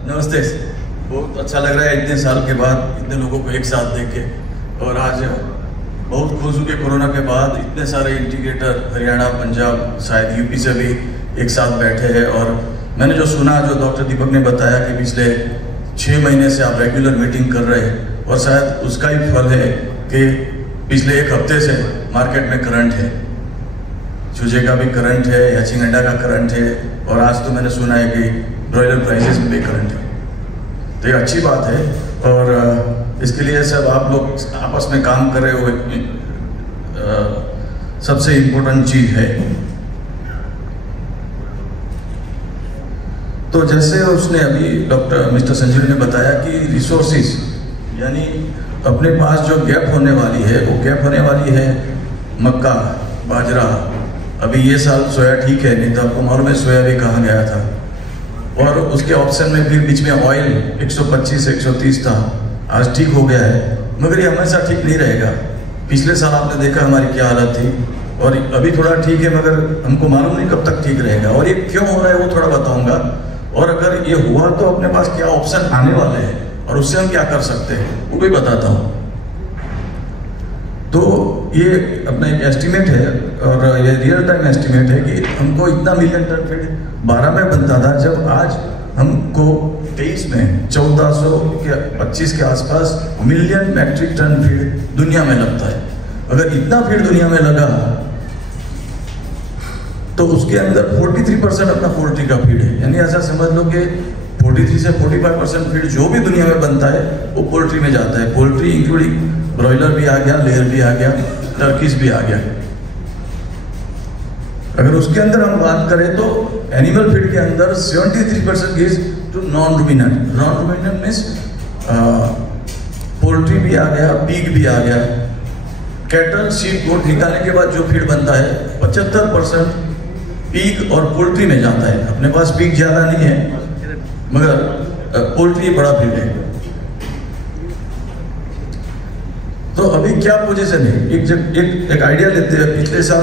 नमस्ते। बहुत अच्छा लग रहा है इतने साल के बाद इतने लोगों को एक साथ देख के, और आज बहुत खुश हूँ कि कोरोना के बाद इतने सारे इंटीग्रेटर हरियाणा, पंजाब, शायद यूपी से भी एक साथ बैठे हैं। और मैंने जो सुना, जो डॉक्टर दीपक ने बताया कि पिछले 6 महीने से आप रेगुलर मीटिंग कर रहे हैं, और शायद उसका ही फल है कि पिछले 1 हफ्ते से मार्केट में करंट है, चूजे का भी करंट है, हैचिंग अंडा का करंट है, और आज तो मैंने सुना है कि ब्रॉयलर प्राइसेस में भी करंट है। तो ये अच्छी बात है, और इसके लिए सब आप लोग आपस में काम कर रहे हुए सबसे इम्पोर्टेंट चीज है। तो जैसे उसने अभी डॉक्टर मिस्टर संजीव ने बताया कि रिसोर्सेज, यानी अपने पास जो गैप होने वाली है, वो गैप होने वाली है मक्का, बाजरा। अभी ये साल सोया ठीक है, नहीं तो आपको मालूम है सोया भी कहाँ गया था। और उसके ऑप्शन में फिर बीच में ऑयल 125 से 130 था, आज ठीक हो गया है, मगर ये हमेशा ठीक नहीं रहेगा। पिछले साल आपने देखा हमारी क्या हालत थी, और अभी थोड़ा ठीक है, मगर हमको मालूम नहीं कब तक ठीक रहेगा। और ये क्यों हो रहा है वो थोड़ा बताऊंगा, और अगर ये हुआ तो अपने पास क्या ऑप्शन आने वाले हैं और उससे हम क्या कर सकते हैं वो भी बताता हूँ। तो ये अपना एक एस्टिमेट है, और ये रियल टाइम एस्टिमेट है कि हमको इतना मिलियन टन फीड 12 में बनता था, जब आज हमको 23 में 1425 के आसपास मिलियन मैट्रिक टन फीड दुनिया में लगता है। अगर इतना फीड दुनिया में लगा तो उसके अंदर 43% अपना पोल्ट्री का फीड है, यानी ऐसा समझ लो कि 43 से 45% फीड जो भी दुनिया में बनता है वो पोल्ट्री में जाता है। पोल्ट्री इंक्लूडिंग ब्रॉयलर भी आ गया, लेयर भी आ गया, टर्कीज भी आ गया। अगर उसके अंदर हम बात करें तो एनिमल फीड के अंदर 73% is to non ruminant. Non ruminant means poultry भी आ गया, पिग भी आ गया। कैटल, शीप, गोट निकालने के बाद जो फीड बनता है 75% पिग और पोल्ट्री में जाता है। अपने पास पिग ज्यादा नहीं है, मगर पोल्ट्री बड़ा फीड है। तो अभी क्या पोजीशन है, एक आइडिया लेते हैं। पिछले साल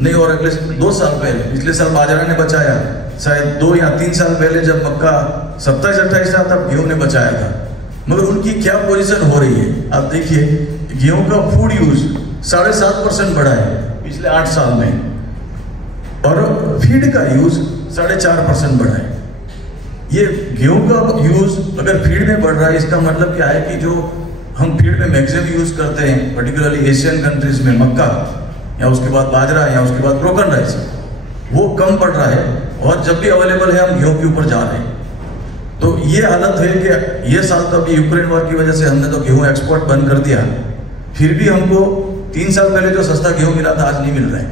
नहीं, और अगले 2 साल पहले, पिछले साल बाजरा ने बचाया, शायद 2 या 3 साल पहले जब मक्का 27-28 था तब गेहूं ने बचाया था। मगर उनकी क्या पोजीशन हो रही है आप देखिए। गेहूं का फूड यूज 7.5% बढ़ा है पिछले 8 साल में, और फीड का यूज 4.5% बढ़ा है। ये गेहूं का यूज अगर फीड में बढ़ रहा है, इसका मतलब क्या है कि जो हम फीड में मैक्सिमम यूज करते हैं, पर्टिकुलरली एशियन कंट्रीज में मक्का, या उसके बाद बाजरा, या उसके बाद ब्रोकन राइस, वो कम पड़ रहा है, और जब भी अवेलेबल है हम गेहूं के ऊपर जा रहे हैं। तो ये हालत है कि ये साल तो अभी यूक्रेन वॉर की वजह से हमने तो गेहूं एक्सपोर्ट बंद कर दिया, फिर भी हमको 3 साल पहले जो सस्ता गेहूं मिला था आज नहीं मिल रहा है।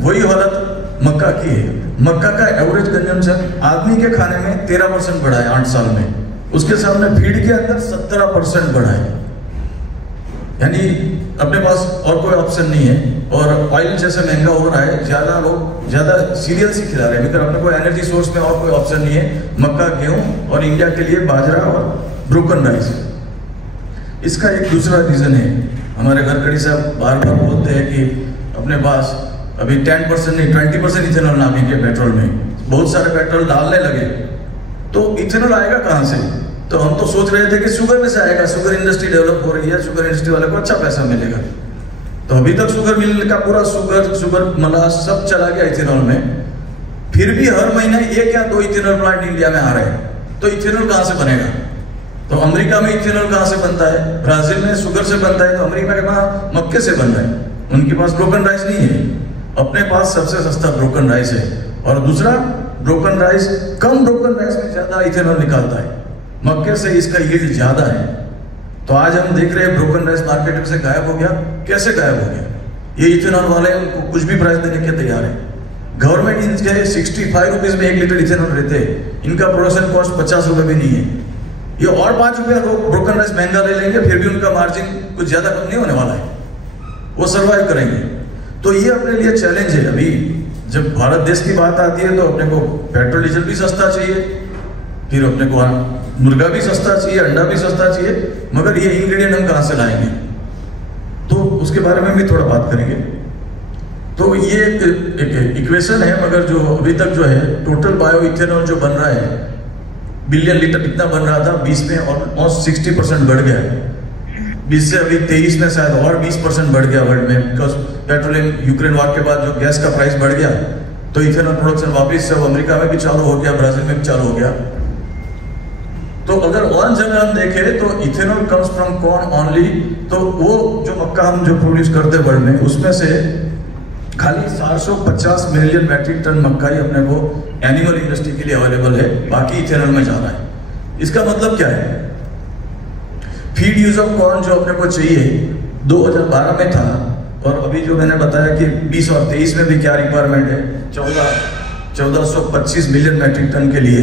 वही हालत मक्का की है। मक्का का एवरेज कंजम्पशन आदमी के खाने में 13% बढ़ा है 8 साल में, उसके सामने फीड के अंदर 17% बढ़ा है। यानी अपने पास और कोई ऑप्शन नहीं है, और ऑयल जैसे महंगा हो रहा है, ज्यादा लोग ज्यादा सीरियल्स ही खिला रहे हैं, लेकिन अपने को एनर्जी सोर्स में और कोई ऑप्शन नहीं है। मक्का, गेहूं, और इंडिया के लिए बाजरा और ब्रोकन राइस। इसका एक दूसरा रीजन है, हमारे गडकरी साहब बार बार बोलते हैं कि अपने पास अभी 10% नहीं 20% इथेनॉल नामी के पेट्रोल में, बहुत सारे पेट्रोल डालने लगे, तो इथेनॉल आएगा कहाँ से? तो हम तो सोच रहे थे कि शुगर में से आएगा, शुगर इंडस्ट्री डेवलप हो रही है, शुगर इंडस्ट्री वाले को अच्छा पैसा मिलेगा। तो अभी तक शुगर मिल का पूरा शुगर मलास सब चला गया इथेनॉल में, फिर भी हर महीने 1 या 2 इथेनॉल प्लांट इंडिया में आ रहे हैं। तो इथेनॉल कहाँ से बनेगा? तो अमेरिका में इथेनॉल कहाँ से बनता है? ब्राजील में शुगर से बनता है, तो अमेरिका के पास मक्के से बन रहा है, उनके पास ब्रोकन राइस नहीं है। अपने पास सबसे सस्ता ब्रोकन राइस है, और दूसरा ब्रोकन राइस, कम ब्रोकन राइस में ज्यादा इथेनॉल निकालता है, मक्के से इसका यील्ड ज्यादा है। तो आज हम देख रहे हैं ब्रोकन राइस मार्केट से गायब हो गया। कैसे गायब हो गया? ये इथेनॉल वाले उनको कुछ भी प्राइस देने के तैयार है। गवर्नमेंट इनके 65 रुपीज में 1 लीटर इथेनॉल रहते हैं, इनका प्रोडक्शन कॉस्ट 50 रुपए भी नहीं है। ये और 5 रुपया ब्रोकन राइस महंगा ले लेंगे, फिर भी उनका मार्जिन कुछ ज्यादा कम नहीं होने वाला है, वो सर्वाइव करेंगे। तो ये अपने लिए चैलेंज है। अभी जब भारत देश की बात आती है तो अपने को पेट्रोल डीजल भी सस्ता चाहिए, फिर अपने को मुर्गा भी सस्ता चाहिए, अंडा भी सस्ता चाहिए, मगर ये इंग्रेडिएंट हम कहाँ से लाएंगे? तो उसके बारे में भी थोड़ा बात करेंगे। तो ये एक इक्वेशन है, मगर जो अभी तक जो है टोटल बायो इथेनॉल जो बन रहा है बिलियन लीटर इतना बन रहा था, 20 में ऑलमोस्ट 60% बढ़ गया। 20 से अभी 23 में शायद और 20% बढ़ गया वर्ल्ड में, बिकॉज पेट्रोलियम यूक्रेन वार के बाद जो गैस का प्राइस बढ़ गया तो इथेनॉल प्रोडक्शन वापस सब अमेरिका में भी चालू हो गया, ब्राजील में भी चालू हो गया। तो अगर और जगह हम देखें तो ethanol comes from corn only, तो वो जो मक्का हम जो प्रोड्यूस करते हैं वर्ल्ड में, उसमें से खाली 450 मिलियन मैट्रिक टन मक्का ही अपने को एनिमल इंडस्ट्री के लिए अवेलेबल है, बाकी इथेनॉल में जा रहा है। इसका मतलब क्या है? फीड यूज ऑफ कॉर्न जो अपने को चाहिए 2012 में था, और अभी जो मैंने बताया कि 20 और 23 में भी क्या रिक्वायरमेंट है, 1425 मिलियन मैट्रिक टन के लिए।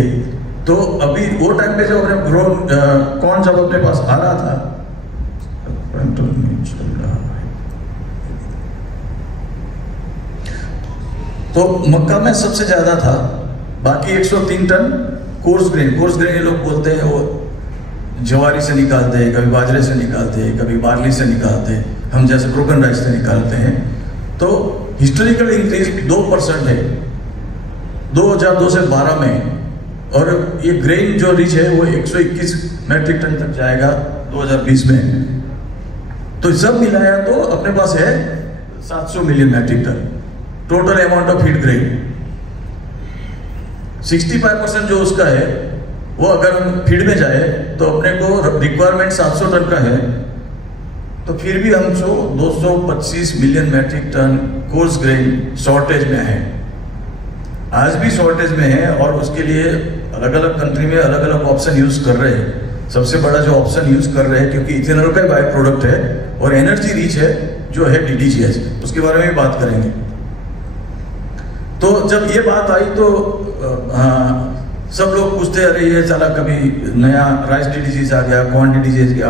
तो अभी वो टाइम पे जब अपने ग्रो कॉर्न जब अपने पास आ रहा था, तो मक्का में सबसे ज्यादा था, बाकी 103 टन कोर्स ग्रेन ये लोग बोलते हैं, वो ज्वारी से निकालते हैं, कभी बाजरे से निकालते हैं, कभी बार्ली से निकालते हैं, हम जैसे ब्रोकन राइस से निकालते हैं। तो हिस्टोरिकल इंक्रीज 2% है 2002 से 12 में, और ये ग्रेन जो रिच है वो 121 मैट्रिक टन तक जाएगा 2020 में। तो सब मिलाया तो अपने पास है 700 million metric tonne total amount of feed grain. 65% जो उसका है वो अगर हम फीड में जाए तो अपने को रिक्वायरमेंट 700 टन का है, तो फिर भी हम 225 million metric tonne coarse grain shortage में है, आज भी शॉर्टेज में है। और उसके लिए अलग अलग कंट्री में अलग अलग ऑप्शन यूज कर रहे हैं। सबसे बड़ा जो ऑप्शन यूज कर रहे हैं, क्योंकि इथेनॉल का बाय प्रोडक्ट है और एनर्जी रिच है, जो है DDGS, उसके बारे में भी बात करेंगे। तो जब ये बात आई तो सब लोग पूछते अरे ये चला कभी नया राइस DDGS आ गया, कॉर्न DDGS गया।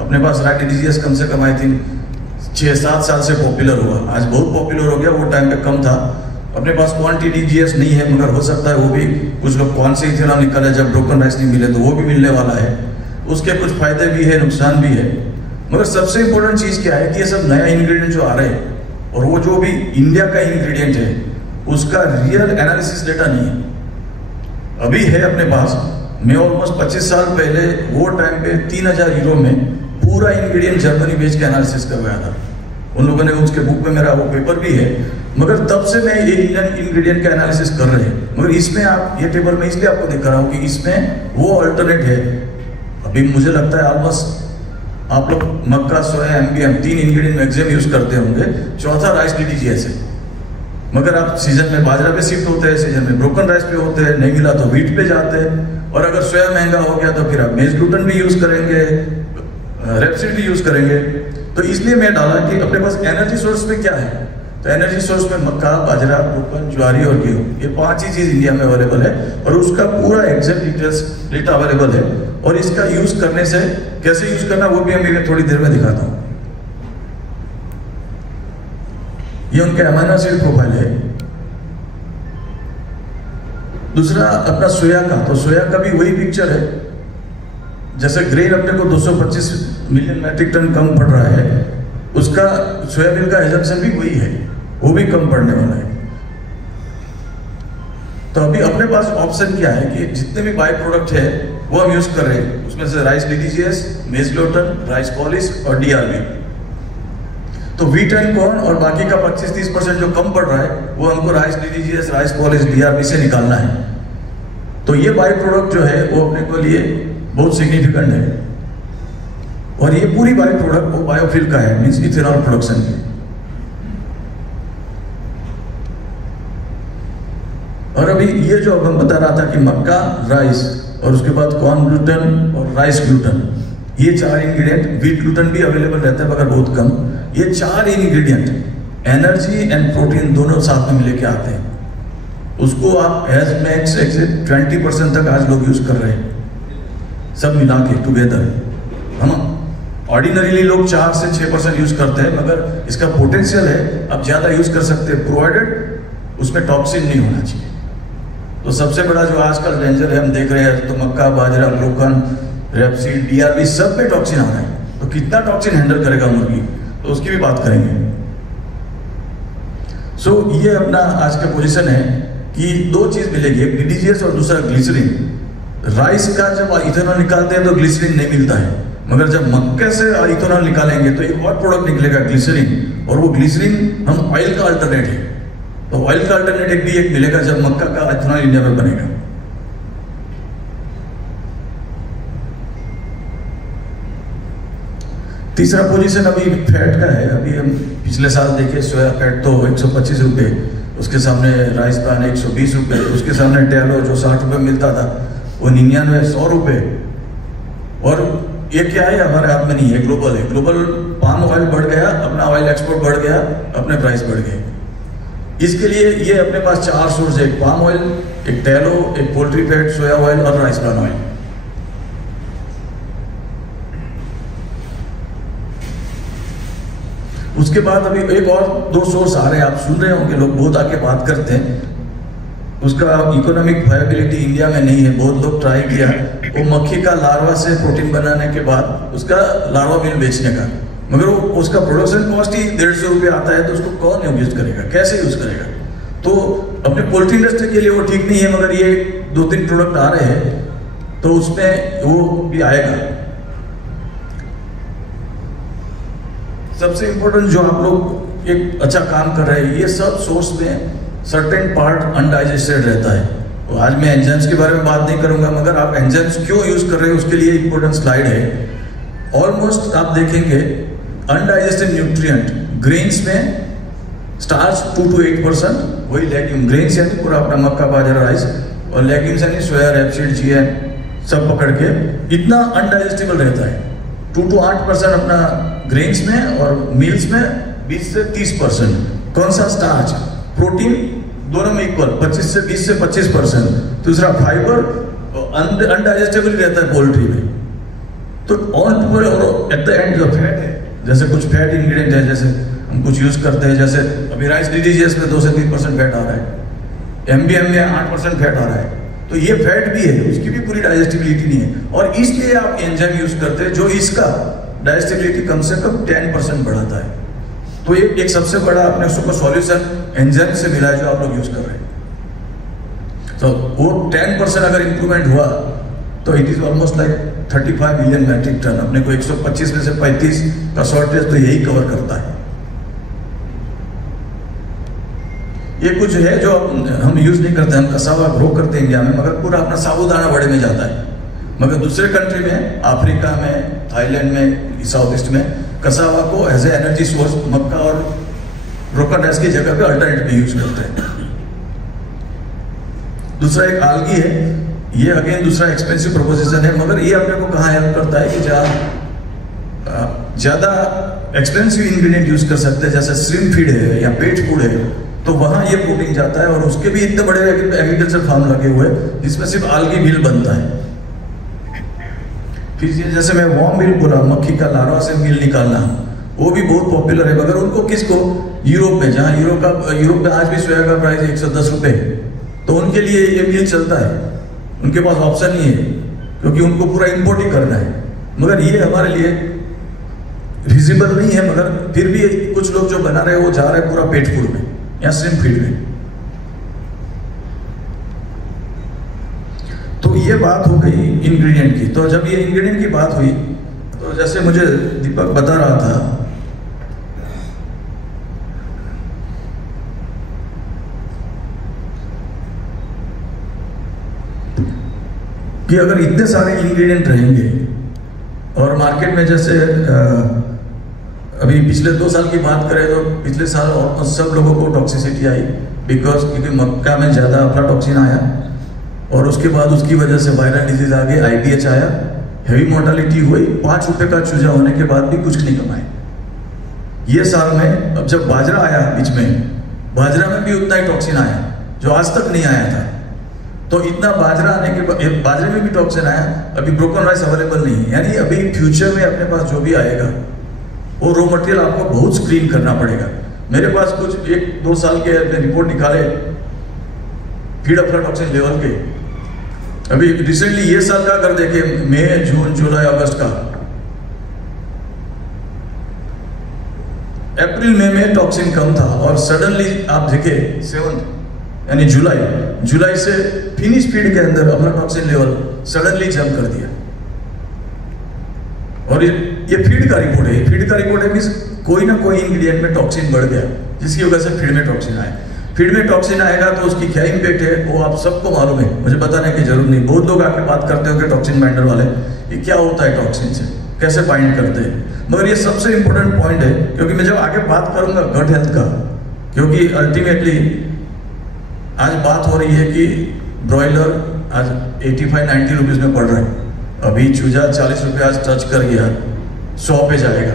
अपने पास राइस DDGS कम से कम आई थिंक 6-7 साल से पॉपुलर हुआ, आज बहुत पॉपुलर हो गया, वो टाइम पे कम था। अपने पास कॉर्न DDGS नहीं है, मगर हो सकता है वो भी कुछ लोग कौन से इथेनॉल निकाले, जब ब्रोकन राइस नहीं मिले तो वो भी मिलने वाला है। उसके कुछ फायदे भी है, नुकसान भी है। मगर सबसे इंपॉर्टेंट चीज क्या है कि ये सब नया इंग्रेडिएंट जो आ रहे हैं, और वो जो भी इंडिया का इंग्रेडिएंट है उसका रियल एनालिसिस डेटा नहीं है। अभी है अपने पास, मैं ऑलमोस्ट 25 साल पहले वो टाइम पे 3000 यूरो में पूरा इंग्रेडिएंट जर्मनी बेच के एनालिसिस करवाया था। उन लोगों ने उसके बुक में मेरा वो पेपर भी है, मगर तब से मैं ये इंडियन इंग्रेडिएंट का एनालिसिस कर रहे हैं। मगर इसमें आप ये टेबल में इसलिए आपको दिखा रहा हूँ कि इसमें वो अल्टरनेट है। अभी मुझे लगता है ऑलमोस्ट आप लोग मक्का, सोया, MBM 3 इंग्रेडिएंट मैक्सिमम यूज करते होंगे, चौथा राइस DDGS है। मगर आप सीजन में बाजरा पे शिफ्ट होते हैं, सीजन में ब्रोकन राइस पे होते हैं, नहीं मिला तो व्हीट पे जाते हैं, और अगर सोया महंगा हो गया तो फिर आप मेज ग्लूटेन भी यूज करेंगे, रेपसीड भी यूज करेंगे। तो इसलिए मैं डाला कि अपने पास एनर्जी सोर्स में क्या है, तो एनर्जी सोर्स में मक्का, बाजरा, ब्रोकन, ज्वारी और गेहूं, ये 5 ही चीज इंडिया में अवेलेबल है, और उसका पूरा एग्जैक्ट डिटेल्स डेटा अवेलेबल है। और इसका यूज करने से कैसे यूज करना वो भी मैं थोड़ी देर में दिखाता हूँ। ये उनका अमीनो एसिड प्रोफाइल है। दूसरा अपना सोया का, तो सोया का भी वही पिक्चर है। जैसे ग्रेन अपने को 225 मिलियन मैट्रिक टन कम पड़ रहा है, उसका सोयाबीन का एजम्पशन भी वही है, वो भी कम पड़ने वाला है। तो अभी अपने पास ऑप्शन क्या है कि जितने भी बाई प्रोडक्ट है वो हम यूज कर रहे हैं। उसमें से राइस DDGS, मेज ग्लूटेन, राइस पॉलिश और DRB। तो व्हीट एंड कॉर्न और बाकी का 25-30% जो कम पड़ रहा है वो हमको rice DDGS, rice polish, DRB से निकालना है। तो ये बाई प्रोडक्ट जो है वो अपने को लिए बहुत सिग्निफिकेंट है, और ये पूरी बाई प्रोडक्ट वो बायोफ्यूल का है, मींस इथेनॉल प्रोडक्शन की। और अभी ये जो हम बता रहा था कि मक्का, राइस और उसके बाद कॉर्न ग्लूटेन और राइस ग्लूटेन, ये 4 इंग्रेडिएंट, व्हीट ग्लूटेन भी अवेलेबल रहता है मगर बहुत कम। ये 4 इंग्रेडिएंट एनर्जी एंड प्रोटीन दोनों साथ में मिले के आते हैं। उसको आप एज मैक्स 20% तक आज लोग यूज कर रहे हैं, सब मिला के टुगेदर। हम ऑर्डिनरीली लोग 4 से 6% यूज करते हैं, मगर इसका पोटेंशियल है, आप ज्यादा यूज कर सकते हैं, प्रोवाइडेड उसमें टॉक्सिन नहीं होना चाहिए। तो सबसे बड़ा जो आजकल डेंजर है हम देख रहे हैं, तो मक्का, बाजरा, ब्रोकन, रेपसीड, DRB सब में टॉक्सिन आ रहा है। तो कितना टॉक्सिन हैंडल करेगा मुर्गी, तो उसकी भी बात करेंगे। सो ये अपना आज का पोजीशन है कि 2 चीज मिलेगी, एक DDGS और दूसरा ग्लिसरीन। राइस का जब इथेनॉल निकालते हैं तो ग्लिसरीन नहीं मिलता है, मगर जब मक्के से इथेनॉल निकालेंगे तो एक और प्रोडक्ट निकलेगा ग्लिसरीन, और वो ग्लिसरीन हम ऑयल का अल्टरनेट है, तो ऑयल का अल्टरनेट भी एक मिलेगा जब मक्का का इथेनॉल इंडिया में बनेगा। तीसरा पोजीशन अभी फैट का है। अभी हम पिछले साल देखे सोया फैट तो 125 रुपये, उसके सामने राइस ब्रान 120 रुपये, उसके सामने टेलो जो 60 रुपये मिलता था वो 99 100 रुपये। और ये क्या है, हमारे हाथ में नहीं है, ग्लोबल है। ग्लोबल पाम ऑयल बढ़ गया, अपना ऑयल एक्सपोर्ट बढ़ गया, अपने प्राइस बढ़ गए। इसके लिए ये अपने पास 4 सोर्स है, एक पाम ऑयल, एक टेलो, एक पोल्ट्री फैट, सोया ऑयल और राइस ब्रान ऑयल। उसके बाद अभी एक और 2 सोर्स आ रहे हैं, आप सुन रहे होंगे, लोग बहुत आके बात करते हैं। उसका इकोनॉमिक वायबिलिटी इंडिया में नहीं है, बहुत लोग ट्राई किया, वो मक्खी का लार्वा से प्रोटीन बनाने के बाद उसका लार्वा मिल बेचने का, मगर वो उसका प्रोडक्शन कॉस्ट ही 150 रुपये आता है, तो उसको कौन यूज करेगा, कैसे यूज करेगा। तो अपने पोल्ट्री इंडस्ट्री के लिए वो ठीक नहीं है, मगर ये 2-3 प्रोडक्ट आ रहे हैं तो उसमें वो भी आएगा। सबसे इंपॉर्टेंट जो आप लोग एक अच्छा काम कर रहे हैं, ये सब सोर्स में सर्टेन पार्ट अनडाइजेस्टेड रहता है। तो आज मैं एंजाइम्स के बारे में बात नहीं करूंगा, मगर आप एंजाइम्स क्यों यूज कर रहे हैं उसके लिए इंपॉर्टेंट स्लाइड है। ऑलमोस्ट आप देखेंगे अनडाइजेस्टेड न्यूट्रिएंट ग्रेन्स में स्टार्च 2 to 8%, वही लेग्यूम ग्रेन्स यानी पूरा अपना मक्का, बाजरा, राइस, और लेग्यूम्स यानी सोया, रेपसीड, जीएन सब पकड़ के इतना अनडाइजेस्टेबल रहता है। 2 to 8% अपना ग्रेन्स में, और मील्स में 20 से 30%। कौन सा स्टार्च, प्रोटीन दोनों में इक्वल 25 से 20 से 25%। दूसरा फाइबर अनडाइजेस्टेबल रहता है पोल्ट्री में। तो ऑल टुगेदर और एट द एंड जो फैट है, जैसे कुछ फैट इंग्रेडिएंट है, जैसे हम कुछ यूज करते हैं, जैसे अभी राइस डीडीजीएस में 2 से 3% फैट आ रहा है, एमबीएम में 8% फैट आ रहा है, तो ये फैट भी है, उसकी भी पूरी डाइजेस्टिबिलिटी नहीं है, और इसलिए आप एंजाइम यूज करते हैं जो इसका डाइजेस्टिबिलिटी कम से कम 10% बढ़ाता है। तो ये एक सबसे बड़ा अपने सुपर सॉल्यूशन एंजाइम से मिला है जो आप लोग यूज कर रहे हैं। तो वो 10% अगर इंप्रूवमेंट हुआ तो it is almost like 35 million metric tonne. अपने को 125 में से 35 का शॉर्टेज तो यही कवर करता है। ये कुछ है जो हम यूज नहीं करते, हम कसावा ग्रो करते हैं इंडिया में, मगर पूरा अपना साबूदाना बड़े में जाता है। मगर दूसरे कंट्री में, अफ्रीका में, थाईलैंड में, साउथ ईस्ट में कसावा को एज ए एनर्जी सोर्स मक्का और ब्रोकन राइस की जगह पे अल्टरनेट में यूज करते हैं। दूसरा एक आलगी है, ये अगेन दूसरा एक्सपेंसिव प्रोपोजिशन है, मगर ये अपने को कहाँ हेल्प करता है कि जहाँ ज्यादा एक्सपेंसिव इंग्रेडिएंट यूज कर सकते हैं, जैसे श्रिम्प फीड है या पेट फूड है, तो वहां ये प्रोटीन जाता है, और उसके भी इतने बड़े एग्रीकल्चर फार्म लगे हुए हैं जिसमें सिर्फ आलगी मिल बनता है। फिर जैसे मैं वॉर्म मिल बोला, मक्खी का लार्वा से मिल निकालना, वो भी बहुत पॉपुलर है, मगर उनको किसको, यूरोप में, जहाँ यूरोप में आज भी सोया का प्राइस 110 रुपये, तो उनके लिए ये मिल चलता है, उनके पास ऑप्शन नहीं है, क्योंकि उनको पूरा इंपोर्ट ही करना है। मगर ये हमारे लिए रिजनेबल नहीं है, मगर फिर भी कुछ लोग जो बना रहे हैं वो जा रहे हैं पूरा पेट फूड में या श्रिम्प फीड में। तो ये बात हो गई इंग्रेडिएंट की। तो जब ये इंग्रेडिएंट की बात हुई, तो जैसे मुझे दीपक बता रहा था कि अगर इतने सारे इंग्रेडिएंट रहेंगे, और मार्केट में जैसे अभी पिछले 2 साल की बात करें तो पिछले साल सब लोगों को टॉक्सिसिटी आई, बिकॉज क्योंकि मक्का में ज़्यादा अफ्लाटॉक्सिन आया, और उसके बाद उसकी वजह से वायरल डिजीज आ गई, IBH आया, हेवी मोर्टालिटी हुई, 5 रुपये का चूजा होने के बाद भी कुछ नहीं कमाए। ये साल में अब जब बाजरा आया बीच में, बाजरा में भी उतना ही टॉक्सिन आया जो आज तक नहीं आया था। तो इतना बाजरा आने के बाद बाजरे में भी टॉक्सिन आया, अभी ब्रोकन राइस अवेलेबल नहीं है। यानी अभी फ्यूचर में अपने पास जो भी आएगा वो रॉ मटेरियल आपको बहुत स्क्रीन करना पड़ेगा। मेरे पास कुछ 1-2 साल के रिपोर्ट निकाले फीड अफ्लाटॉक्सिन लेवल के, अभी रिसेंटली ये साल का अगर देखें, मई, जून, जुलाई, अगस्त का, अप्रैल मई में टॉक्सिन कम था, और सडनली आप देखें 7 यानी जुलाई से फिनिश फीड के अंदर अफ्लाटॉक्सिन लेवल सडनली जंप कर दिया। और ये फीड का रिपोर्ट है, फीड का रिपोर्ट है मीन्स कोई ना कोई इंग्रेडिएंट में टॉक्सिन बढ़ गया जिसकी वजह से फीड में टॉक्सिन आया। फीड में टॉक्सिन आएगा तो उसकी क्या इम्पैक्ट है वो आप सबको मालूम है, मुझे बताने की जरूरत नहीं। बहुत लोग आके बात करते होंगे टॉक्सिन बाइंडर वाले, ये क्या होता है टॉक्सिन से, कैसे बाइंड करते हैं। मगर ये सबसे इंपॉर्टेंट पॉइंट है, क्योंकि मैं जब आगे बात करूंगा गट हेल्थ का, क्योंकि अल्टीमेटली आज बात हो रही है कि ब्रॉयलर आज 85-90 रुपीज में पड़ रहा है, अभी चूजा 40 रुपये आज टच कर गया, 100 पे जाएगा,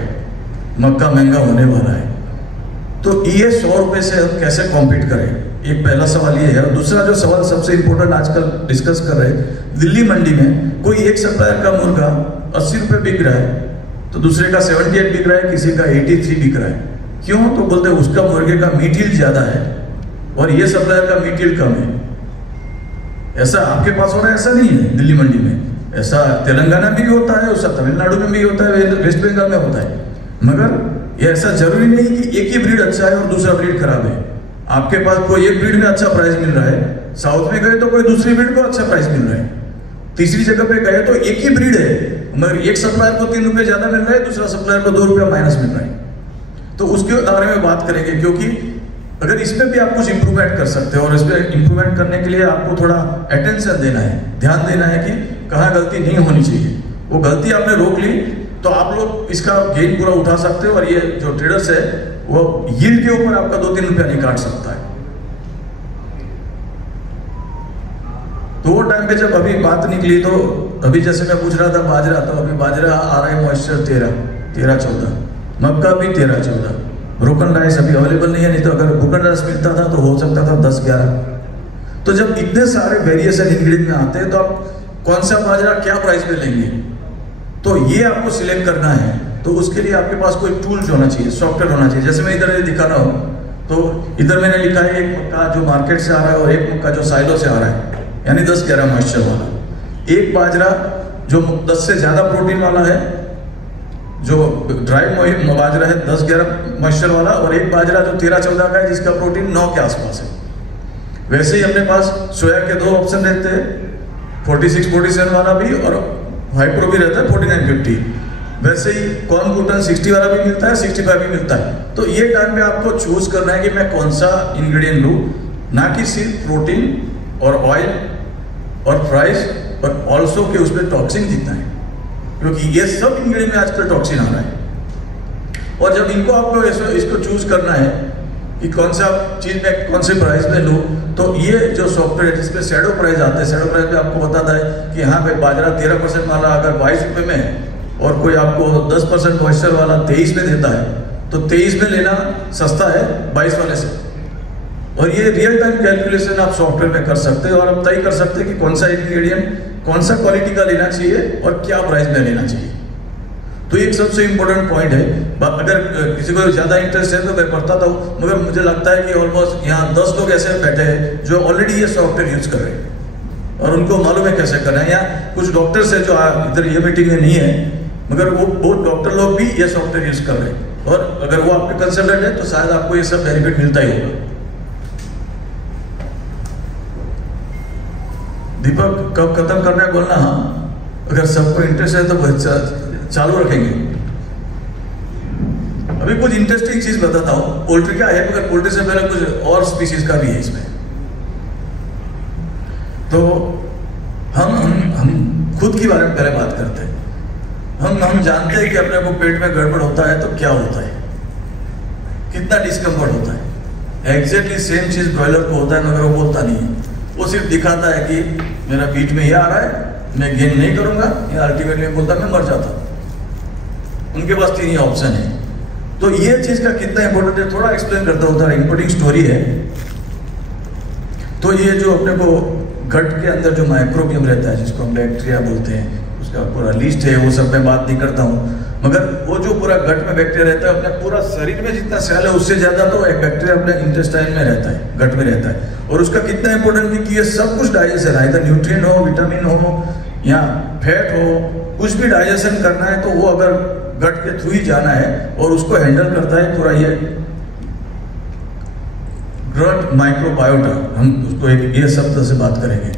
मक्का महंगा होने वाला है। तो ये 100 रुपये से हम कैसे कॉम्पीट करें, एक पहला सवाल ये है। और दूसरा जो सवाल सबसे इंपॉर्टेंट आजकल डिस्कस कर रहे हैं, दिल्ली मंडी में कोई एक सप्लायर का मुर्गा 80 रुपये बिक रहा है तो दूसरे का 78 बिक रहा है, किसी का 83 बिक रहा है। क्यों? तो बोलते हैं उसका मुर्गे का मीट यील्ड ज्यादा है और ये सप्लायर का मीट यील्ड कम है। ऐसा आपके पास हो रहा है? ऐसा नहीं है दिल्ली मंडी में, ऐसा तेलंगाना में भी होता है, उसका तमिलनाडु में भी होता है, वेस्ट बंगाल में होता है। मगर ये ऐसा जरूरी नहीं कि एक ही ब्रीड अच्छा है और दूसरा ब्रीड खराब है। आपके पास कोई एक ब्रीड में अच्छा प्राइस मिल रहा है, साउथ में गए तो कोई दूसरी ब्रीड को अच्छा प्राइस मिल रहा है, तीसरी जगह पे गए तो एक ही ब्रीड है मगर एक सप्लायर को 3 रुपए ज्यादा मिल रहा है, दूसरा सप्लायर को 2 रुपया माइनस मिल रहा है। तो उसके बारे में बात करेंगे, क्योंकि अगर इसमें भी आप कुछ इंप्रूवमेंट कर सकते हो और इसमें इंप्रूवमेंट करने के लिए आपको थोड़ा अटेंशन देना है, ध्यान देना है कि कहाँ गलती नहीं होनी चाहिए। वो गलती आपने रोक ली तो आप लोग इसका गेन पूरा उठा सकते हो और ये जो ट्रेडर्स है वो यील्ड के ऊपर आपका 2-3 रुपया नहीं काट सकता है। तो वो टाइम पे जब अभी बात निकली तो अभी जैसे मैं पूछ रहा था बाजरा, तो अभी बाजरा आ रहा है मॉइस्चर 13-14, मक्का भी 13-14, ब्रोकन राइस अभी अवेलेबल नहीं है, नहीं तो अगर ब्रोकन राइस मिलता था तो हो सकता था 10-11। तो जब इतने सारे वेरिएशन इंग्रेडिएंट में आते हैं तो आप कौन सा बाजरा क्या प्राइस में लेंगे, तो ये आपको सिलेक्ट करना है। तो उसके लिए आपके पास कोई टूल्स होना चाहिए, सॉफ्टवेयर होना चाहिए। जैसे मैं इधर दिखा रहा हूँ तो इधर मैंने लिखा है एक मक्का जो मार्केट से आ रहा है और एक मक्का जो साइलो से आ रहा है, यानी 10-11 मॉइस्चर वाला। एक बाजरा जो 10 से ज्यादा प्रोटीन वाला है, जो ड्राई बाजरा है 10-11 मॉइस्चर वाला, और एक बाजरा जो 13-14 का है जिसका प्रोटीन 9 के आसपास है। वैसे ही अपने पास सोया के 2 ऑप्शन रहते हैं, 46-47 वाला भी और हाई प्रो भी रहता है 49-50। वैसे ही कॉर्न ग्लूटेन 60 वाला भी मिलता है, 65 भी मिलता है। तो ये टाइम पे आपको चूज करना है कि मैं कौन सा इंग्रेडिएंट लूं, ना कि सिर्फ प्रोटीन और ऑयल और प्राइस और ऑल्सो के उसमें टॉक्सिन कितना है, क्योंकि ये सब इंग्रेडिएंट में आजकल टॉक्सिन आ रहा है। और जब इनको आपको इसको चूज करना है कि कौन सा चीज में कौन से प्राइस में लूं, तो ये जो सॉफ्टवेयर है जिसपे शैडो प्राइस आते हैं, शैडो प्राइस में आपको बताता है कि यहाँ पे बाजरा 13% वाला अगर 22 रुपये में और कोई आपको 10% मॉइस्चर वाला 23 में देता है तो 23 में लेना सस्ता है 22 वाले से। और ये रियल टाइम कैलकुलेशन आप सॉफ्टवेयर में कर सकते हो और आप तय कर सकते हैं कि कौन सा इंग्रेडिएंट कौन सा क्वालिटी का लेना चाहिए और क्या प्राइस में लेना चाहिए। तो एक सबसे इंपॉर्टेंट पॉइंट है। अगर किसी को ज्यादा इंटरेस्ट है तो मैं बताता हूँ, मगर मुझे लगता है कि ऑलमोस्ट यहाँ 10 लोग ऐसे बैठे हैं जो ऑलरेडी ये सॉफ्टवेयर यूज कर रहे हैं और उनको मालूम है कैसे करना है। यहाँ कुछ डॉक्टर्स है जो इधर ये मीटिंग में नहीं है, मगर वो बहुत डॉक्टर लोग भी ये सॉफ्टवेयर यूज कर रहे हैं और अगर वो आपके कंसल्टेंट है तो शायद आपको ये सब बेनिफिट मिलता ही होगा। दीपक कब खत्म करना है बोलना। हाँ, अगर सबको इंटरेस्ट है तो चालू रखेंगे। अभी कुछ इंटरेस्टिंग चीज बताता हूं। पोल्ट्री का है, मगर पोल्ट्री से पहले कुछ और स्पीशीज का भी है इसमें। तो हम खुद के बारे में पहले बात करते हैं। हम जानते हैं कि अपने को पेट में गड़बड़ होता है तो क्या होता है, कितना डिस्कम्फर्ट होता है। एग्जैक्टली सेम चीज ब्रॉयलर को होता है, मगर वो बोलता नहीं है। वो सिर्फ दिखाता है कि मेरा पेट में ये आ रहा है, मैं गेन नहीं करूंगा, या अल्टीमेटली बोलता मैं मर जाता हूं। उनके पास 3 ही ऑप्शन है। तो ये चीज का कितना इंपॉर्टेंट है थोड़ा एक्सप्लेन करता हूं। इंपॉर्टेंट स्टोरी है। तो ये जो अपने को गट के अंदर जो माइक्रोबियम रहता है जिसको हम बैक्टीरिया बोलते हैं, उसका पूरा लिस्ट है, वो सब मैं बात नहीं करता हूँ। मगर वो जो पूरा गट में बैक्टीरिया रहता है, अपने पूरा शरीर में जितना सेल है उससे ज्यादा तो एक बैक्टीरिया अपने इंटेस्टाइन में रहता है, गट में रहता है। और उसका कितना इंपॉर्टेंट है कि ये सब कुछ डाइजेशन है, इधर न्यूट्रिएंट हो, विटामिन हो या फैट हो, कुछ भी डाइजेशन करना है तो वो अगर गट के थ्रू ही जाना है और उसको हैंडल करता है पूरा ये गट माइक्रोबायोटा। हम उसको एक ये शब्द से बात करेंगे।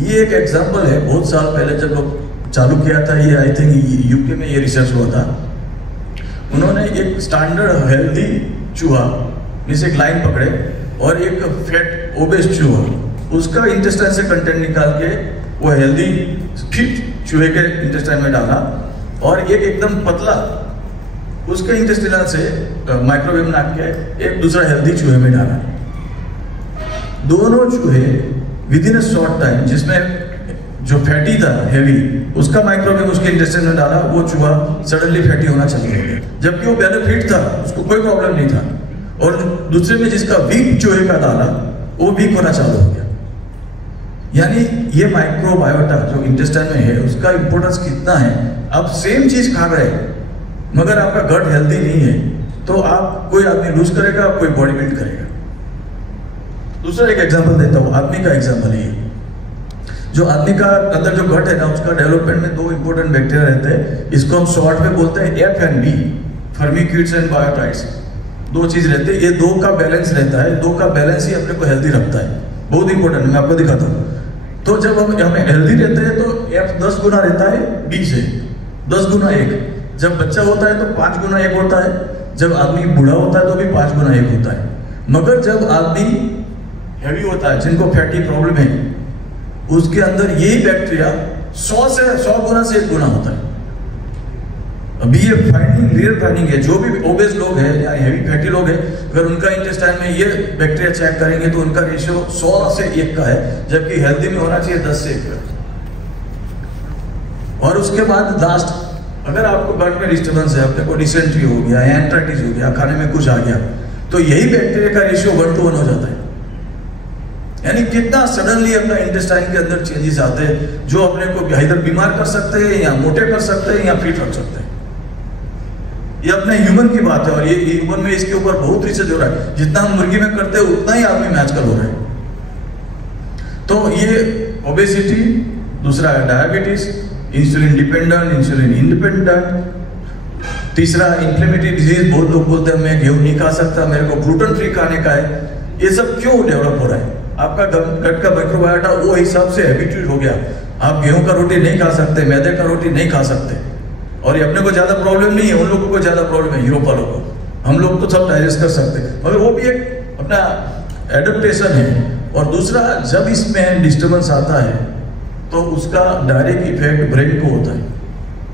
ये एक एग्जाम्पल है, बहुत साल पहले जब लोग चालू किया था ये, आई थिंक यूके में ये रिसर्च हुआ था। उन्होंने एक स्टैंडर्ड हेल्दी चूहा जैसे एक लाइन पकड़े और एक फैट ओबेस चूहा, उसका इंटेस्टाइन से कंटेंट निकाल के वो हेल्दी फिट चूहे के इंटेस्टाइन में डाला, और एक एकदम पतला उसके इंटेस्टाइन से माइक्रोवेव में के एक दूसरा हेल्दी चूहे में डाला। दोनों चूहे with in a short time, जिसमें जो फैटी था हेवी, उसका माइक्रोवेव उसके इंटेस्टाइन में डाला, वो चूहा सडनली फैटी होना चालू हो गया, जबकि वो पहले फिट था, उसको कोई प्रॉब्लम नहीं था। और दूसरे में जिसका वीक चूहे का डाला, वो वीक होना चालू हो गया। यानी ये माइक्रोबायोटा जो इंटेस्टाइन में है, उसका इंपॉर्टेंस कितना है। आप सेम चीज खा रहे हैं मगर आपका गट हेल्दी नहीं है, तो आप कोई आदमी लूज करेगा, कोई बॉडी बिल्ड करेगा। दूसरा एक एग्जांपल देता हूं, आदमी का एग्जांपल है। जो आदमी का अंदर जो गट है ना, उसका डेवलपमेंट में 2 इंपॉर्टेंट बैक्टीरिया रहते हैं, इसको हम शॉर्ट में बोलते हैं F and B, firmicutes and bacteroidetes. 2 चीज रहते हैं, ये 2 का बैलेंस रहता है, 2 का बैलेंस ही अपने को हेल्दी रखता है, बहुत इंपॉर्टेंट है, मैं आपको दिखाता हूँ। तो जब हमें हेल्दी रहते हैं तो एफ 10 गुना रहता है बी से, 10 गुना 1। जब बच्चा होता है तो 5 गुना 1 होता है, जब आदमी बूढ़ा होता है तो भी 5 गुना 1 होता है। मगर जब आदमी हैवी होता है, जिनको फैटी प्रॉब्लम है, उसके अंदर यही बैक्टीरिया 100 गुना से 1 गुना होता है। अभी ये फाइंडिंग रियल फाइंडिंग है, जो भी ओबेस लोग हैं या हैवी फैटी लोग हैं, अगर उनका इंटेस्टाइन में ये बैक्टीरिया चेक करेंगे तो उनका रेशियो 100 से 1 का है, जबकि हेल्दी में होना चाहिए 10 से 1 का। और उसके बाद लास्ट, अगर आपको गट में डिस्टर्बेंस है, अपने को डिसेंट्री हो गया, एंट्राइटिस हो गया, खाने में कुछ आ गया, तो यही बैक्टीरिया का रेशियो 1:1 हो जाता है। यानी कितना सडनली अपना इंटेस्टाइन के अंदर चेंजेस आते हैं, जो अपने को इधर बीमार कर सकते हैं, या मोटे कर सकते हैं, या फिट रख सकते हैं। ये अपने ह्यूमन की बात है, और ये ह्यूमन में इसके ऊपर बहुत रिसर्च हो रहा है। जितना हम मुर्गी में करते हैं उतना ही आदमी में आजकल हो रहा है। तो ये ओबेसिटी, दूसरा है diabetes, insulin dependent, insulin independent, तीसरा इन्फ्लेमेटरी डिजीज। बहुत लोग बोलते हैं मैं गेहूं नहीं खा सकता, मेरे को ग्लूटेन फ्री खाने का है। ये सब क्यों डेवलप हो रहा है? आपका गट का माइक्रोबायोटा वो हिसाब से हैबिट्यूट हो गया। आप गेहूं का रोटी नहीं खा सकते, मैदे का रोटी नहीं खा सकते। और ये अपने को ज्यादा प्रॉब्लम नहीं है, उन लोगों को ज्यादा प्रॉब्लम है, यूरोप वालों को। हम लोग तो सब डाइजेस्ट कर सकते हैं, मगर वो भी एक अपना एडेप्टेशन है। और दूसरा, जब इसमें डिस्टर्बेंस आता है तो उसका डायरेक्ट इफेक्ट ब्रेन को होता है,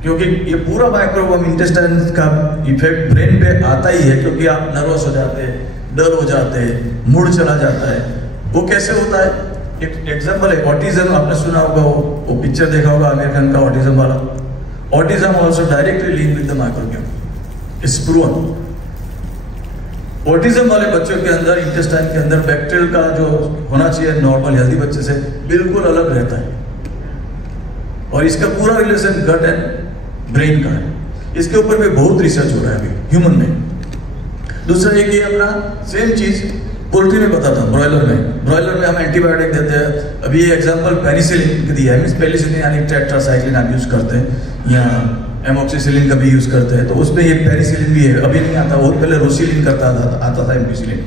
क्योंकि ये पूरा माइक्रोबायोम इंटेस्टाइन का इफेक्ट ब्रेन पे आता ही है, क्योंकि आप नर्वस हो जाते हैं, डर हो जाते हैं, मूड चला जाता है। वो कैसे होता है? एक एग्जांपल है, ऑटिज्म। आपने सुना होगा, वो पिक्चर देखा होगा अमेरिकन का ऑटिज्म वाला। Autism also directly link with the microbiome, it's proven. Autism वाले बच्चों के अंदर इंटेस्टाइन के अंदर बैक्टीरियल का जो होना चाहिए नॉर्मल हेल्दी बच्चे से बिल्कुल अलग रहता है, और इसका पूरा रिलेशन गट एंड ब्रेन का है। इसके ऊपर भी बहुत रिसर्च हो रहा है अभी ह्यूमन में। दूसरा एक ये अपना सेम चीज पोल्ट्री में बताता हूँ, ब्रॉयलर में हम एंटीबायोटिक देते हैं। अभी ये एग्जांपल पेनिसिलिन दिया है, पेनिसिलिन यानी टेट्रासाइक्लिन आप यूज करते हैं, या एमोक्सिसिलिन का भी यूज करते हैं, तो उसमें ये पेनिसिलिन भी है। अभी नहीं आता, बहुत पहले रोसिलिन आता था एमपीसिलिन।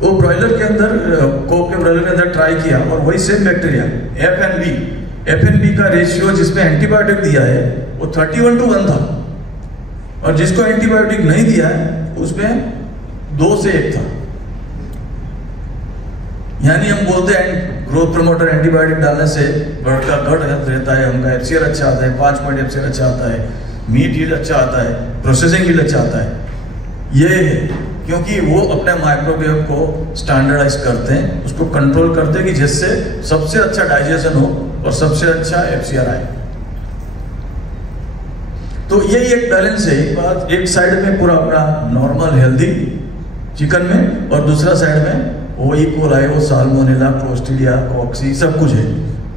वो ब्रॉयलर के अंदर, कोक के ब्रॉयलर के अंदर ट्राई किया, और वही same bacteria F N B का रेशियो जिसमें एंटीबायोटिक दिया है वो 31:1 था, और जिसको एंटीबायोटिक नहीं दिया है उसमें 2 से 1 था। यानी हम बोलते हैं ग्रोथ प्रमोटर एंटीबायोटिक डालने से बर्ड का गट हेल्थ रहता है, हमका एफसीआर अच्छा आता है, 5 पॉइंट एफसीआर अच्छा आता है, मीट यील्ड अच्छा आता है, प्रोसेसिंग यील्ड अच्छा आता है। ये है क्योंकि वो अपने माइक्रोबायोम को स्टैंडर्डाइज करते हैं, उसको कंट्रोल करते हैं कि जिससे सबसे अच्छा डाइजेशन हो और सबसे अच्छा एफसीआर आए। तो यही एक बैलेंस है। एक बात, एक साइड में पूरा अपना नॉर्मल हेल्दी चिकन में, और दूसरा साइड में वो इकोलाई, वो साल्मोनेला, क्लोस्ट्रीडिया, कॉक्सी सब कुछ है।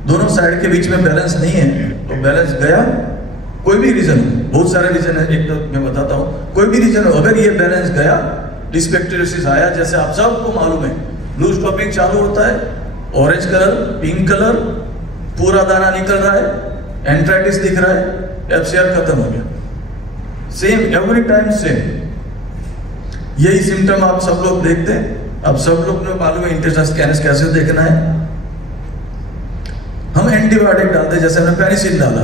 दोनों साइड के बीच में बैलेंस नहीं है, तो बैलेंस गया। कोई भी रीजन, बहुत सारे रीजन है, एक तो मैं बताता हूँ। कोई भी रीजन हो, अगर ये बैलेंस गया, डिस्बैक्टीरियोसिस आया, जैसे आप सबको मालूम है, लूज टॉपिंग चालू होता है, ऑरेंज कलर, पिंक कलर, पूरा दाना निकल रहा है, एंट्राइटिस दिख रहा है, एफसीआर खत्म हो गया। Same every time same. यही सिम्टम आप सब लोग देखते हैं। अब सब लोग ने मालूम है इंटेस्टाइन स्कैनर्स कैसे देखना है। एंटीबायोटिक डालते हैं, जैसे हमने पेनिसिलिन डाला,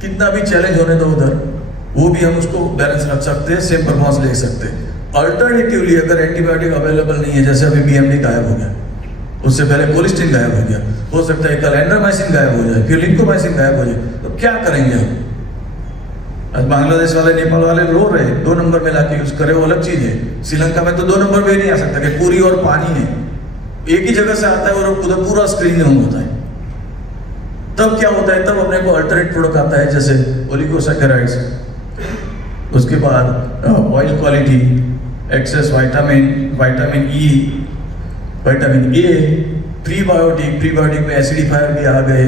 कितना भी चैलेंज होने दो उधर, वो भी हम उसको बैलेंस रख सकते हैं, सेम परफॉर्मेंस ले सकते हैं। अल्टरनेटिवली अगर एंटीबायोटिक अवेलेबल नहीं है, जैसे अभी बीएमडी गायब हो गया, उससे पहले कोलिस्टिन गायब हो गया, हो सकता है कल एंड्रोमाइसिन गायब हो जाए, फिर लिंकोमाइसिन गायब हो जाए, तो क्या करेंगे हम? आज बांग्लादेश वाले, नेपाल वाले रो रहे 2 नंबर में लाके यूज करे, वो अलग चीज है। श्रीलंका में तो 2 नंबर में नहीं आ सकता कि पूरी और पानी है, एक ही जगह से आता है और उधर पूरा स्क्रीन में होता है। तब क्या होता है, तब अपने को अल्टरनेट प्रोडक्ट आता है, जैसे ओलिगोसैकेराइड्स, उसके बाद oil quality, excess vitamin E, vitamin A, prebiotic में एसिडिफायर भी आ गए,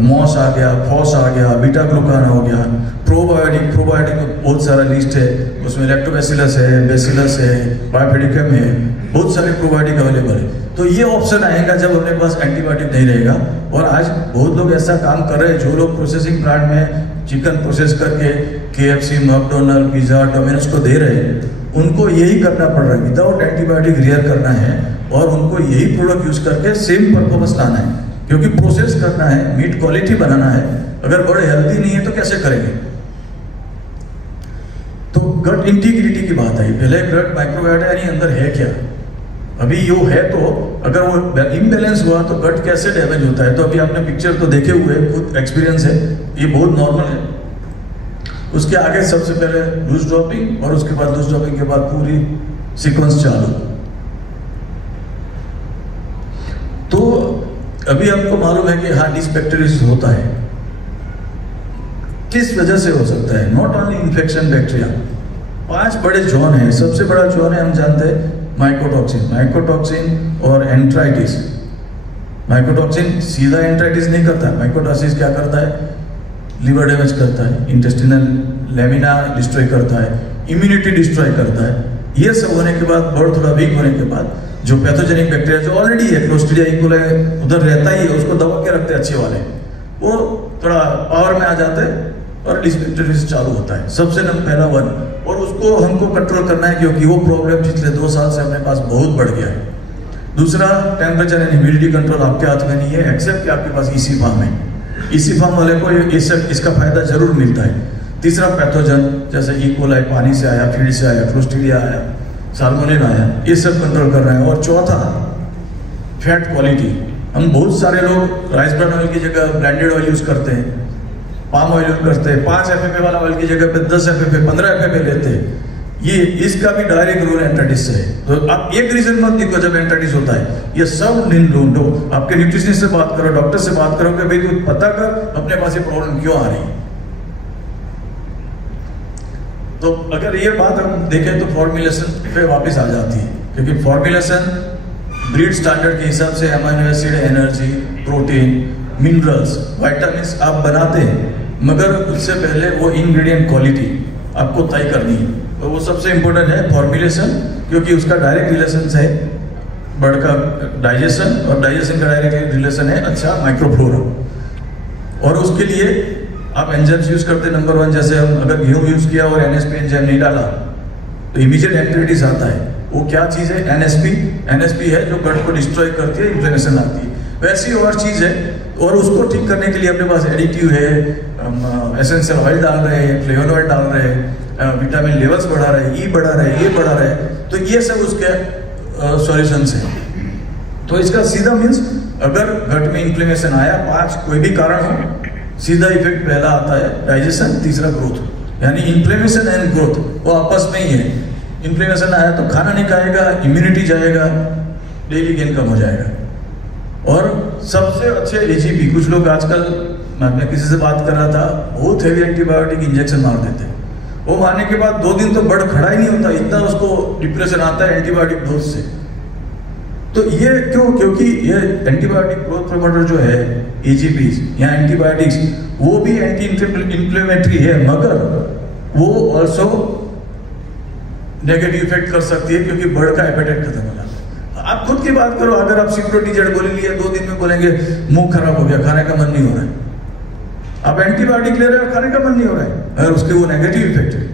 मॉस आ गया, फॉस आ गया, बीटा ग्लूकान हो गया, प्रोबायोटिक में बहुत सारा लिस्ट है, उसमें लैक्टोबैसिलस है, बेसिलस है, बायोफिडिकम है, बहुत सारे प्रोबायोटिक अवेलेबल है। तो ये ऑप्शन आएगा जब अपने पास एंटीबायोटिक नहीं रहेगा। और आज बहुत लोग ऐसा काम कर रहे हैं, जो लोग प्रोसेसिंग प्लांट में चिकन प्रोसेस करके KFC, मैकडोनल्ड, पिज्जा, डोमिनोज को दे रहे हैं, उनको यही करना पड़ रहा है, विदाउट एंटीबायोटिक रियर करना है और उनको यही प्रोडक्ट यूज करके सेम परफॉर्मेंस लाना है, क्योंकि प्रोसेस करना है, मीट क्वालिटी बनाना है। अगर बड़े हेल्दी नहीं है तो कैसे करेंगे? तो गट इंटीग्रिटी की बात आई, पहले गट माइक्रोबायोटा यानी अंदर है क्या, अभी यो है, तो अगर वो इम्बैलेंस हुआ तो गट कैसे डैमेज होता है। तो अभी आपने पिक्चर तो देखे हुए, खुद एक्सपीरियंस है, ये बहुत नॉर्मल है। उसके आगे सबसे पहले लूज ड्रॉपिंग और उसके बाद लूज ड्रॉपिंग के बाद पूरी सीक्वेंस चालू। तो अभी आपको मालूम है कि हाँ डिस्पेक्टोरियोसिस होता है, किस वजह से हो सकता है? नॉट ओनली इन्फेक्शन, बैक्टीरिया, 5 बड़े जोन हैं। सबसे बड़ा जोन है, हम जानते हैं, माइकोटॉक्सिन और एंट्राइटिस। माइकोटॉक्सिन सीधा एंट्राइटिस नहीं करता, माइकोटॉक्सिस क्या करता है? लिवर डैमेज करता है, इंटेस्टिनल लेमिना डिस्ट्रॉय करता है, इम्यूनिटी डिस्ट्रॉय करता है। ये सब होने के बाद, बर्ड थोड़ा वीक होने के बाद, जो पैथोजेनिक बैक्टीरिया जो ऑलरेडी है, क्लोस्ट्रीडिया इकोलाई उधर रहता ही है, उसको दबा के रखते हैं अच्छे वाले, वो थोड़ा पावर में आ जाते हैं और डिस्पेक्टोरियोसिस चालू होता है। सबसे पहला वन, और उसको हमको कंट्रोल करना है, क्योंकि वो प्रॉब्लम पिछले 2 साल से हमारे पास बहुत बढ़ गया है। दूसरा, टेम्परेचर एंड ह्यूमिडिटी कंट्रोल आपके हाथ में नहीं है, एक्सेप्ट कि आपके पास ईसी फार्म है। ईसी फार्म वाले को इसका फायदा जरूर मिलता है। तीसरा, पैथोजन, जैसे इकोलाई पानी से आया, फीड से आया, क्लोस्ट्रीडिया आया, साल्मोनेला आया, ये सब कंट्रोल कर रहे हैं। और चौथा, फैट क्वालिटी। हम बहुत सारे लोग राइस ब्रान ऑयल की जगह ब्रांडेड ऑयल यूज करते हैं, पाम ऑयल यूज करते हैं, 5 FFA वाला ऑयल की जगह पे 10 FFA, 15 FFA लेते हैं। ये इसका भी डायरेक्ट रोल एंटाइटिस से है। तो आप एक रीजन मत देखो जब एंटाइटिस होता है, ये सब ढूंढो, आपके न्यूट्रिशनिस्ट से बात करो, डॉक्टर से बात करो कि भाई तू पता कर अपने पास ये प्रॉब्लम क्यों आ रही है। तो अगर ये बात हम देखें तो फॉर्मुलेशन पे वापस आ जाती है, क्योंकि फॉर्मुलेशन ब्रीड स्टैंडर्ड के हिसाब से amino acid, energy, protein, minerals, vitamins आप बनाते हैं, मगर उससे पहले वो इंग्रेडिएंट क्वालिटी आपको तय करनी है। तो वो सबसे इंपॉर्टेंट है फॉर्मुलेशन, क्योंकि उसका डायरेक्ट रिलेशन है बर्ड का डाइजेशन, और डाइजेशन का डायरेक्ट रिलेशन है अच्छा माइक्रोफ्लोरा। और उसके लिए आप एंजाइम्स यूज करते हैं। नंबर 1, जैसे हम अगर गेहूं यूज किया और NSP एंजाइम नहीं डाला तो इमीडिएट एंटाइटिस आता है। वो क्या चीज है? NSP है जो गट को डिस्ट्रॉय करती है, इन्फ्लेमेशन आती है। वैसी और चीज है, और उसको ठीक करने के लिए अपने पास एडिटिव है, एसेंशियल ऑयल डाल रहे हैं, फ्लेवोनॉइड डाल रहे हैं, विटामिन लेवल्स बढ़ा रहे हैं, ई बढ़ा रहे हैं, ये बढ़ा रहे हैं। तो ये सब उसके सॉल्यूशंस हैं। तो इसका सीधा मीन्स अगर गट में इन्फ्लेमेशन आया, 5 कोई भी कारण हो, सीधा इफेक्ट पहला आता है डाइजेशन, तीसरा ग्रोथ। यानी इन्फ्लेमेशन एंड ग्रोथ वो आपस में ही है। इन्फ्लेमेशन आया तो खाना नहीं खाएगा, इम्यूनिटी जाएगा, डेली गेन कम हो जाएगा। और सबसे अच्छे AGP, कुछ लोग आजकल, मैं किसी से बात कर रहा था, बहुत हेवी एंटीबायोटिक इंजेक्शन मार देते हैं। वो मारने के बाद 2 दिन तो बर्ड खड़ा ही नहीं होता, इतना उसको डिप्रेशन आता है एंटीबायोटिक डोज से। तो ये क्यों? क्योंकि ये एंटीबायोटिक ग्रोथ प्रमोटर जो है AGPs या एंटीबायोटिक्स, वो भी एंटी इंफ्लेमेटरी है, मगर वो ऑल्सो नेगेटिव इफेक्ट कर सकती है, क्योंकि बर्ड का एपेटाइट खत्म हो जाता है। आप खुद की बात करो, अगर आप सिप्रोटीजेड गोली लिए 2 दिन में बोलेंगे मुंह खराब हो गया, खाने का मन नहीं हो रहा है। आप एंटीबायोटिक ले रहे हो, खाने का मन नहीं हो रहा है, अगर उसके वो नेगेटिव इफेक्ट है।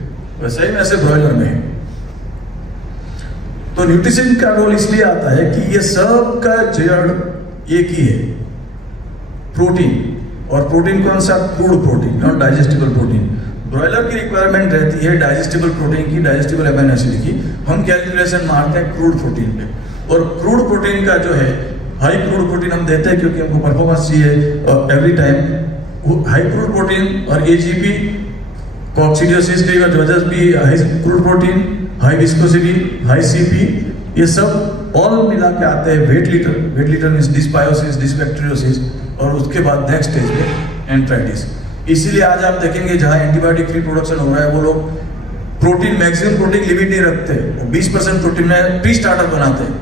वैसे ही वैसे ब्रॉयलर में है। तो न्यूट्रिशन का रोल इसलिए आता है कि ये सब का जड़ एक ही है, प्रोटीन। और प्रोटीन कौन सा? Crude protein, not digestible protein. Broiler की रिक्वायरमेंट रहती है डाइजेस्टिबल प्रोटीन की, डाइजेस्टिबल अमीनो एसिड की। हम कैलकुलेशन मारते हैं क्रूड प्रोटीन पे, और क्रूड प्रोटीन का जो है हाई क्रूड प्रोटीन हम देते हैं क्योंकि हमको परफॉर्मेंस चाहिए every time. High crude protein और एजीपी कॉक्सिडियोसिस की वजह भी high crude protein, high viscosity, high CP, ये सब ऑल मिला के आते हैं wet litter. Wet litter means dysbiosis, dysbacteriosis, और उसके बाद नेक्स्ट स्टेज में एंट्राइटिस। इसीलिए आज आप देखेंगे जहां एंटीबायोटिक फ्री प्रोडक्शन हो रहा है वो लोग प्रोटीन, मैक्सिमम प्रोटीन लिमिट नहीं रखते, 20% प्रोटीन में प्री स्टार्टर बनाते हैं,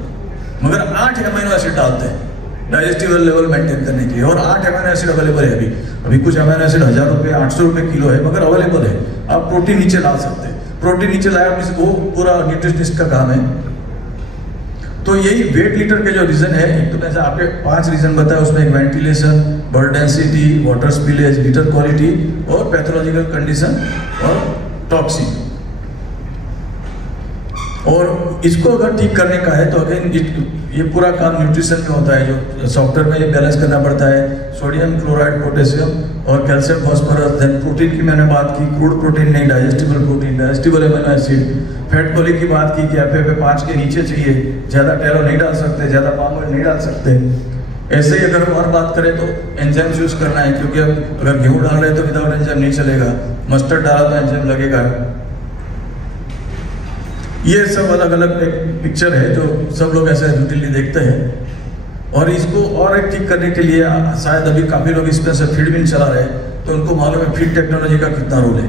मगर 8 अमीनो एसिड डालते हैं डाइजेस्टिबल लेवल मेंटेन करने के लिए। और 8 अमीनो एसिड अवेलेबल है अभी कुछ अमीनो एसिड 1000 रुपये 800 रुपये किलो है, मगर अवेलेबल है। आप प्रोटीन नीचे डाल सकते हैं, प्रोटीन नीचे लाया वो पूरा न्यूट्रिशनिस्ट का काम है। तो यही वेट लीटर के जो रीजन है, एक तो मैंने आपके 5 रीजन बताया, उसमें एक ventilation, bird density, water spillage, litre quality, और पैथोलॉजिकल कंडीशन और टॉक्सिन। और इसको अगर ठीक करने का है तो अगेन ये पूरा काम न्यूट्रिशन में होता है, जो सॉफ्टवेयर में ये बैलेंस करना पड़ता है, सोडियम, क्लोराइड, पोटेशियम और कैल्शियम, फॉस्फोरस। देन प्रोटीन की मैंने बात की, क्रूड प्रोटीन नहीं, digestible protein, digestible amino acid. Fat quality की बात की कि FFA5 के नीचे चाहिए, ज़्यादा टैलो नहीं डाल सकते, ज़्यादा पाम ऑयल नहीं डाल सकते। ऐसे ही अगर और बात करें तो एंजाइम्स यूज करना है, क्योंकि अब अगर गेहूँ डाल रहे हैं तो विदाउट एंजाइम नहीं चलेगा, मस्टर्ड डाला तो एंजाइम लगेगा। ये सब अलग अलग एक पिक्चर है जो सब लोग ऐसे रूटीनली देखते हैं। और इसको और एक ठीक करने के लिए शायद अभी काफ़ी लोग इसमें से फीड भी चला रहे हैं, तो उनको मालूम है फीड टेक्नोलॉजी का कितना रोल है।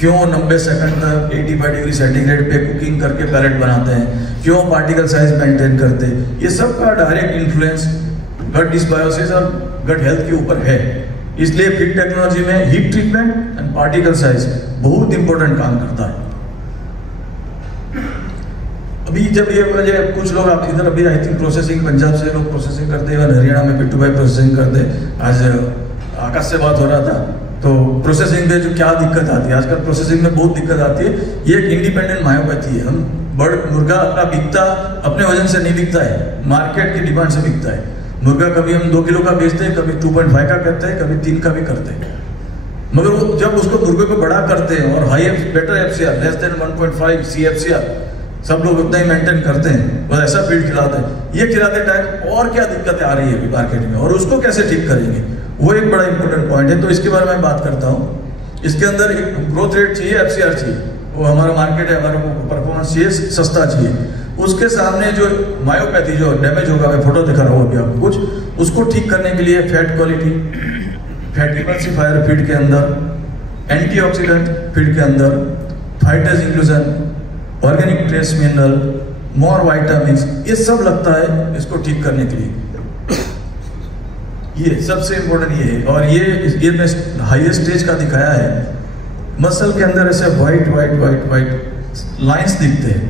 क्यों 90 सेकंड तक 85 डिग्री सेंटीग्रेड पे कुकिंग करके पैलेट बनाते हैं, क्यों पार्टिकल साइज मेंटेन करते हैं, ये सब का डायरेक्ट इन्फ्लुएंस गट डिस्बायोसिस और गट हेल्थ के ऊपर है। इसलिए फीड टेक्नोलॉजी में heat treatment and particle size बहुत इंपॉर्टेंट काम करता है। अभी जब ये कुछ लोग आप इधर अभी आई थिंक प्रोसेसिंग पंजाब से लोग प्रोसेसिंग करते हैं, हरियाणा में पिट्टू भाई प्रोसेसिंग करते हैं। आज आकाश से बात हो रहा था, तो प्रोसेसिंग में जो क्या दिक्कत आती है आजकल, प्रोसेसिंग में बहुत दिक्कत आती है। ये एक इंडिपेंडेंट मायोपैथी है। हम मुर्गा अपना बिकता अपने वजन से नहीं बिकता है, मार्केट की डिमांड से बिकता है। मुर्गा कभी हम 2 किलो का बेचते हैं, कभी 2.5 का करते हैं, कभी 3 का भी करते हैं। मगर वो जब उसको मुर्गे को बड़ा करते हैं और high better FCR less than 1.5 CFCR सब लोग उतना ही मेंटेन करते हैं, बस ऐसा फीड खिलाते हैं। ये खिलाते टाइम और क्या दिक्कतें आ रही है मार्केट में, और उसको कैसे ठीक करेंगे, वो एक बड़ा इंपॉर्टेंट पॉइंट है। तो इसके बारे में बात करता हूँ। इसके अंदर एक ग्रोथ रेट चाहिए, FCR चाहिए, वो हमारा मार्केट है, हमारा परफॉर्मेंस चाहिए, सस्ता चाहिए। उसके सामने जो मायोपैथी जो डैमेज होगा, मैं फोटो दिखा रहा हूँ अभी आपको कुछ, उसको ठीक करने के लिए fat quality, fat emulsifier feed के अंदर, एंटीऑक्सीडेंट फीड के अंदर, फाइटस इंक्लूजन, ऑर्गेनिक ट्रेस मिनरल, मोर वाइटामिन्स, ये सब लगता है इसको ठीक करने के लिए। ये सबसे इंपॉर्टेंट ये है। और ये मैं हाईएस्ट स्टेज का दिखाया है। मसल के अंदर ऐसे white white white white lines दिखते हैं,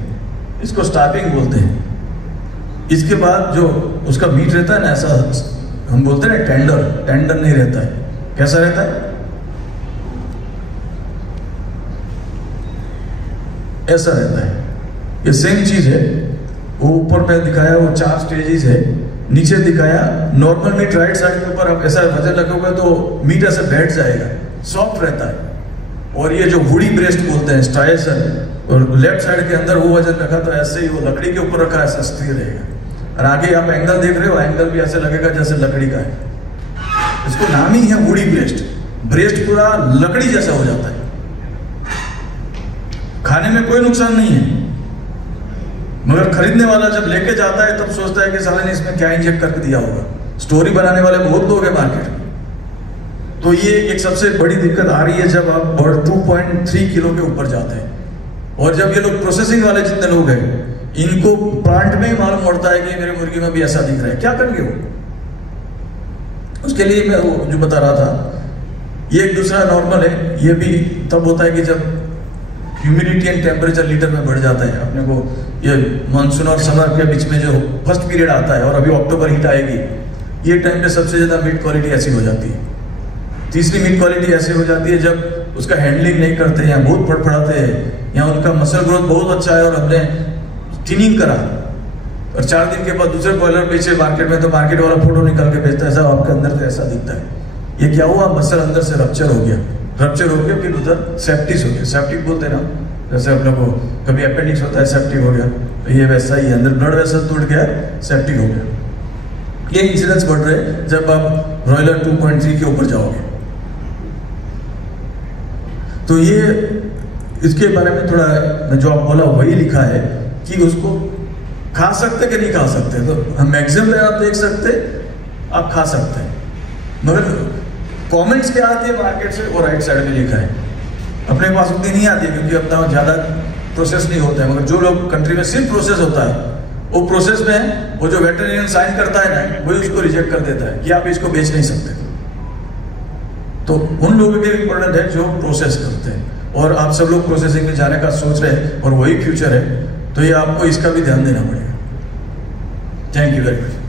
इसको स्टार्पिंग बोलते हैं। इसके बाद जो उसका मीट रहता है ना, ऐसा हम बोलते हैं ना टेंडर, टेंडर नहीं रहता है। कैसा रहता है? ऐसा रहता है। ये सेम चीज है। वो ऊपर पे दिखाया वो 4 स्टेजेस है, नीचे दिखाया नॉर्मल मीट राइट साइड के ऊपर आप ऐसा वजन रखोगे तो मीट ऐसे बैठ जाएगा, सॉफ्ट रहता है। और ये जो वुडी ब्रेस्ट बोलते हैं स्टाइसन, और लेफ्ट साइड के अंदर वो वजन रखा तो ऐसे ही वो लकड़ी के ऊपर रखा ऐसा स्थिर रहेगा। और आगे आप एंगल देख रहे हो, एंगल भी ऐसे लगेगा जैसे लकड़ी का है। इसको नाम ही है वुडी ब्रेस्ट। ब्रेस्ट पूरा लकड़ी जैसा हो जाता है, खाने में कोई नुकसान नहीं है, मगर खरीदने वाला जब लेके जाता है तब सोचता है कि साले ने इसमें क्या इंजेक्ट करके दिया होगा। स्टोरी बनाने वाले बहुत लोग हैं मार्केट में। तो ये एक सबसे बड़ी दिक्कत आ रही है जब आप 2.3 किलो के ऊपर जाते हैं। और जब ये लोग प्रोसेसिंग वाले जितने लोग हैं, इनको प्लांट में ही मालूम पड़ता है कि मेरे मुर्गी में भी ऐसा दिख रहा है, क्या करेंगे वो? उसके लिए मैं वो जो बता रहा था, ये एक दूसरा नॉर्मल है। ये भी तब होता है कि जब ह्यूमिडिटी एंड टेम्परेचर लीटर में बढ़ जाता है। अपने को ये मानसून और समर के बीच में जो फर्स्ट पीरियड आता है, और अभी अक्टूबर हीट आएगी, ये टाइम पे सबसे ज़्यादा मीट क्वालिटी ऐसी हो जाती है। तीसरी मीट क्वालिटी ऐसी हो जाती है जब उसका हैंडलिंग नहीं करते हैं, बहुत फड़फड़ाते हैं, या उनका मसल ग्रोथ बहुत अच्छा है और हमने थिनिंग करा, और 4 दिन के बाद दूसरे बॉयलर बेचे मार्केट में, तो मार्केट वाला फोटो निकाल के बेचता है, साहब आपके अंदर तो ऐसा दिखता है। ये क्या हुआ, मसल अंदर से रप्चर हो गया, रप्चर हो गया, फिर उधर सेप्टिस हो गया। सेप्टिक बोलते हैं ना, जैसे अपने को कभी अपेंडिक्स होता है, सेप्टिक हो गया, ये वैसा ही है, अंदर ब्लड वेसल टूट गया, सेप्टिक हो गया। ये इंसिडेंट्स बढ़ रहे हैं जब आप रॉयलर 2.3 के ऊपर जाओगे। तो ये इसके बारे में थोड़ा जो आप बोला वही लिखा है कि उसको खा सकते कि नहीं खा सकते। तो हम मैक्सिमम आप देख सकते, आप खा सकते हैं, मगर कमेंट्स क्या आती है मार्केट से वो राइट साइड में लिखा है। अपने पास उतनी नहीं आती है क्योंकि अपना ज़्यादा प्रोसेस नहीं होता है, मगर जो लोग कंट्री में सिर्फ प्रोसेस होता है वो प्रोसेस में वो जो वेटरनियन साइन करता है ना, वही उसको रिजेक्ट कर देता है कि आप इसको बेच नहीं सकते। तो उन लोगों के लिए इम्पोर्टेंट है जो प्रोसेस करते हैं, और आप सब लोग प्रोसेसिंग में जाने का सोच रहे हैं और वही फ्यूचर है, तो ये आपको इसका भी ध्यान देना पड़ेगा। Thank you very much.